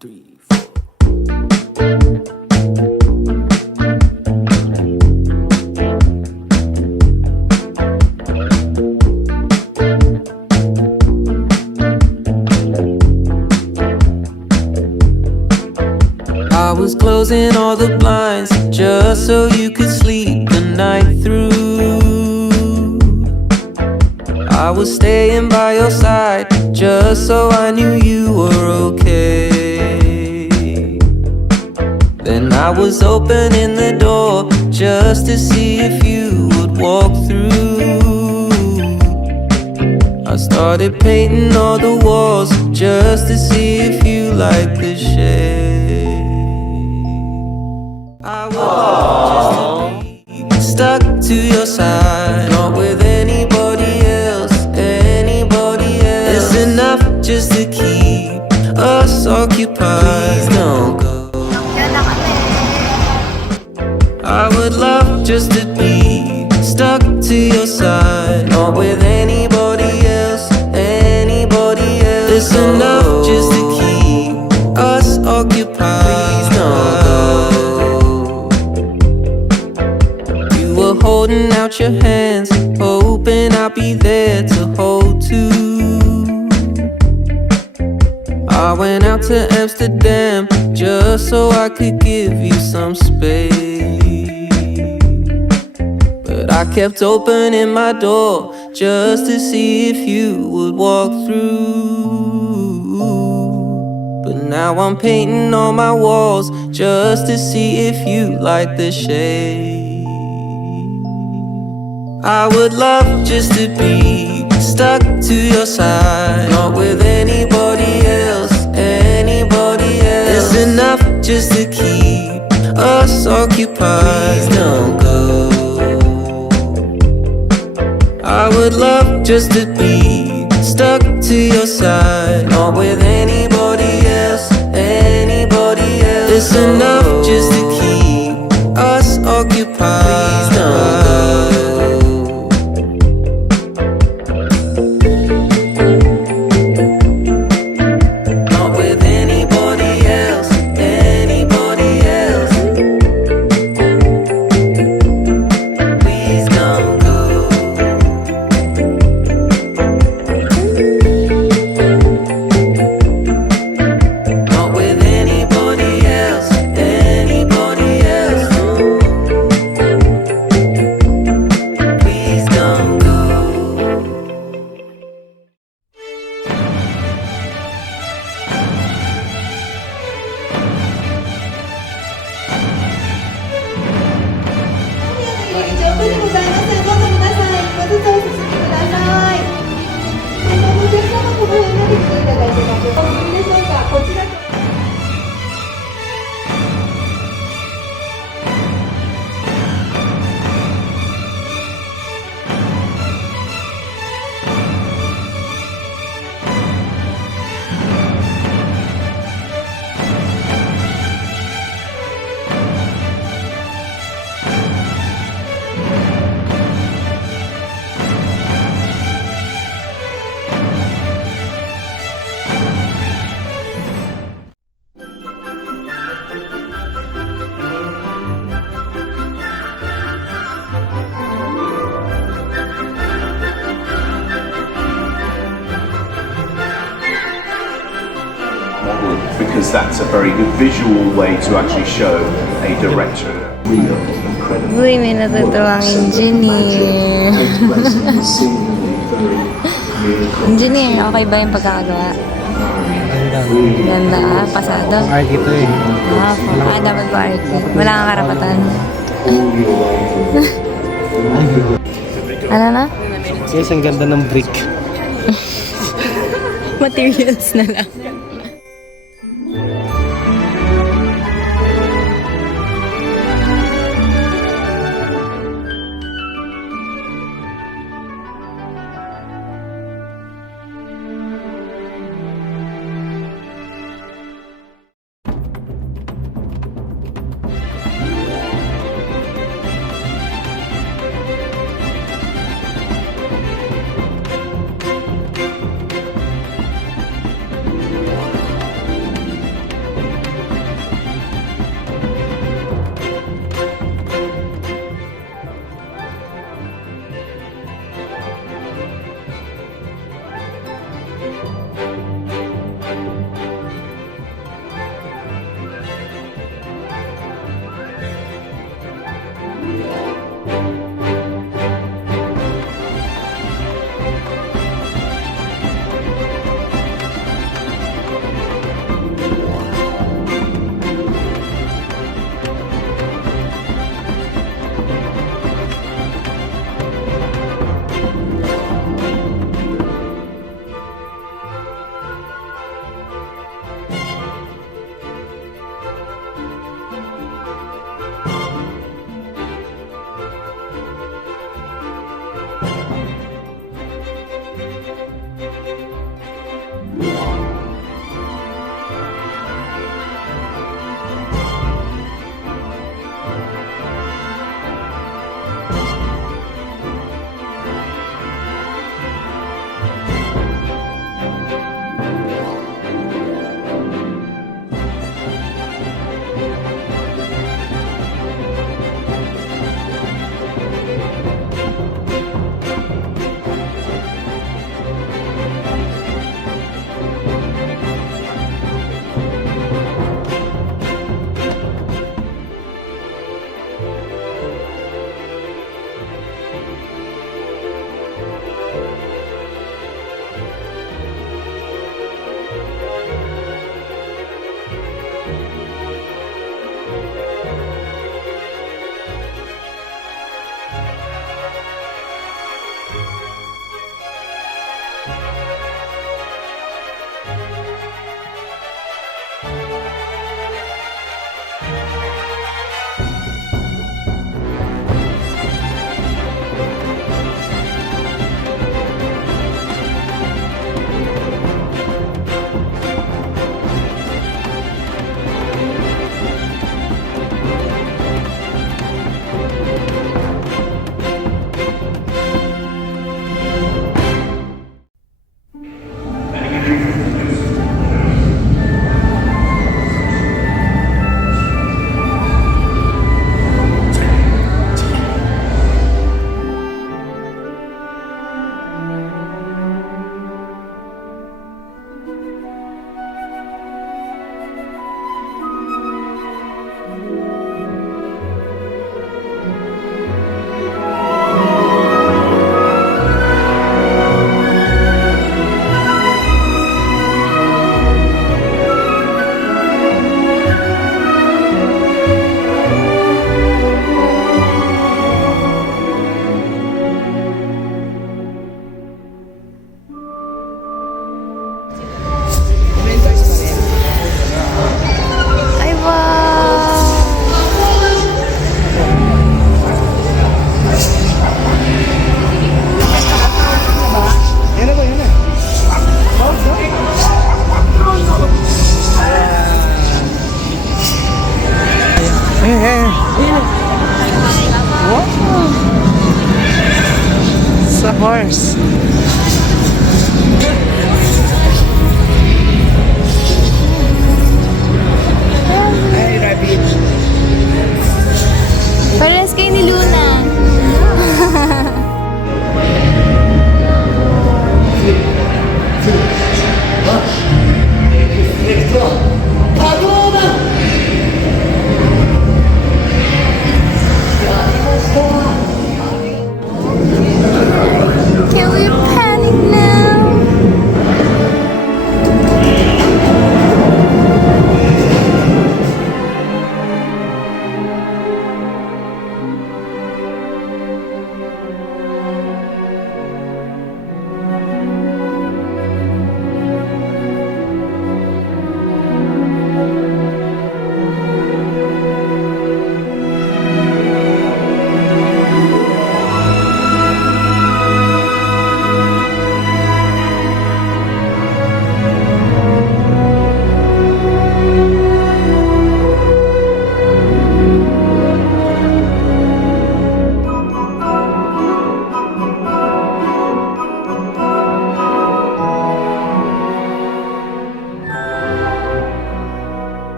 3, 4. I was closing all the blinds just so you could sleep the night through. I was staying by your side just so I knew you were okay. Then I was opening the door just to see if you would walk through. I started painting all the walls just to see if you liked the shade. I would love just to be stuck to your side, not with anybody else, anybody else. It's enough just to keep us occupied. Please don't go. I would love just to be stuck to your side, not with anybody else, anybody else. It's enough just to keep us occupied. Please don't go. You were holding out your hands, hoping I'd be there to hold too. I went out to Amsterdam just so I could give you some space. But I kept opening my door just to see if you would walk through. But now I'm painting on my walls just to see if you like the shade. I would love just to be stuck to your side, not with anybody else, anybody else. It's enough just to keep us occupied. Please don't go. I would love just to be stuck to your side, not with anybody else, anybody else. It's enough just to keep us occupied. Please don't go. Because that's a very good visual way to actually show a director. Uy, may natutuwang engineer. Engineer, okay ba yung pagkakagawa? Ganda ah, pasado. Art ito eh. Dapat ba art? Wala kang karapatan. Ano na? Yes, ang ganda ng brick. Materials na lang.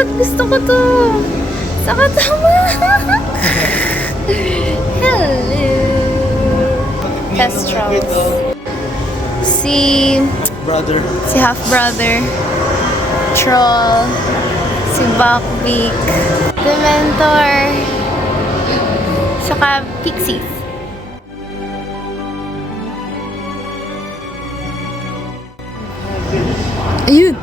cute! Gusto ko to! Saka tama! Hello! Kestrels. Si Brother. half-brother. Troll. Si Bakbik. Dementor. Saka Pixies. Ayun!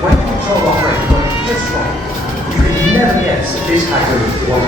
When control operates working just right, you could never guess that this hacker was.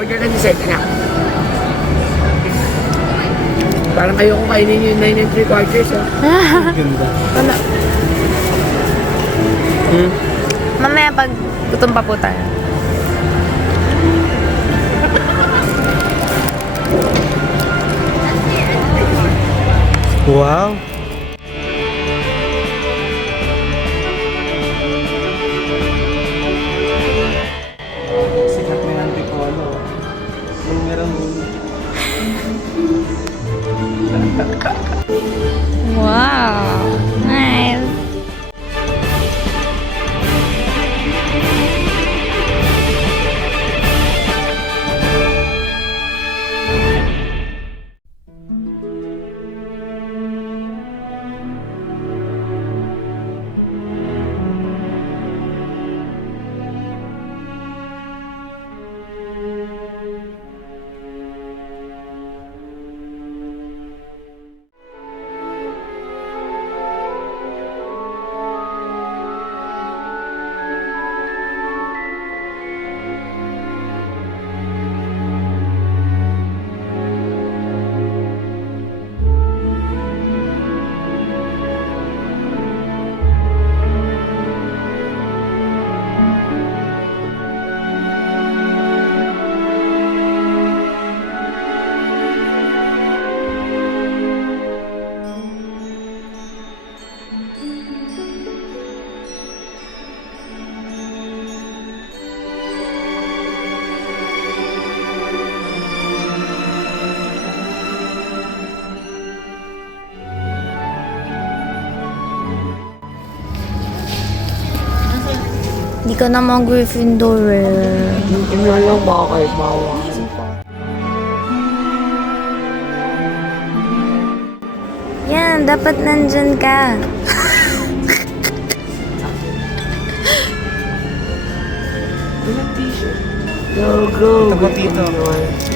Order na dessert, anak. Parang ayoko kainin yung 9 and 3/4, oh. Ganda. Ano? Mamaya pag gutom pa po tayo. Wow. Sikat na yung Antipolo. Meron Wow! Nice! Hindi ka naman Gryffindor eh. Hindi mo lang baka kahit bawa. Yan, dapat nandyan ka. Go, go. Ito ba, Tito?